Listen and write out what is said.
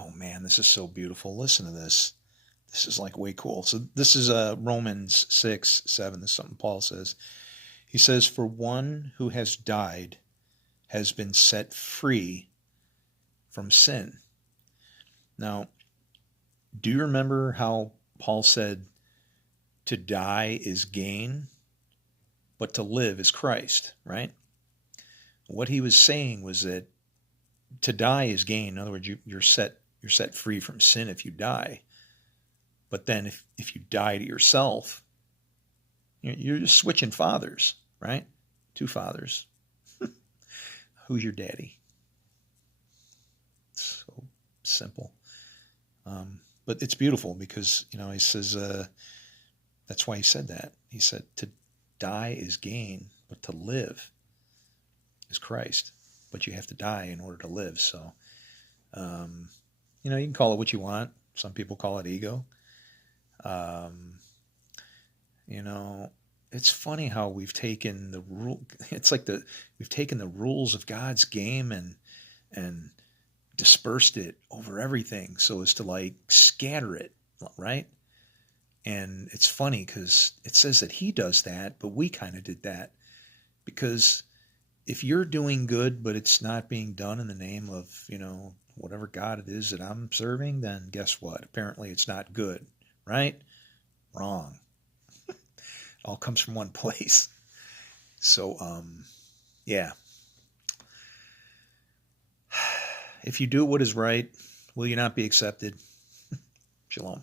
Oh man, this is so beautiful. Listen to this. This is like way cool. So this is Romans 6:7. This is something Paul says. He says, "For one who has died has been set free from sin." Now, do you remember how Paul said to die is gain, but to live is Christ, right? What he was saying was that to die is gain. In other words, you're set free from sin if you die. But then if you die to yourself, you're just switching fathers, right? Two fathers. Who's your daddy? It's so simple. But it's beautiful because, he says, that's why he said that. He said, to die is gain, but to live is Christ. But you have to die in order to live. So, you can call it what you want. Some people call it ego. Um, you know, it's funny how we've taken the rule. It's like we've taken the rules of God's game and dispersed it over everything so as to like scatter it, right? And it's funny because it says that he does that, but we kind of did that because if you're doing good, but it's not being done in the name of, whatever God it is that I'm serving, then guess what? Apparently it's not good, right? Wrong. It all comes from one place. So, yeah. If you do what is right, will you not be accepted? Shalom.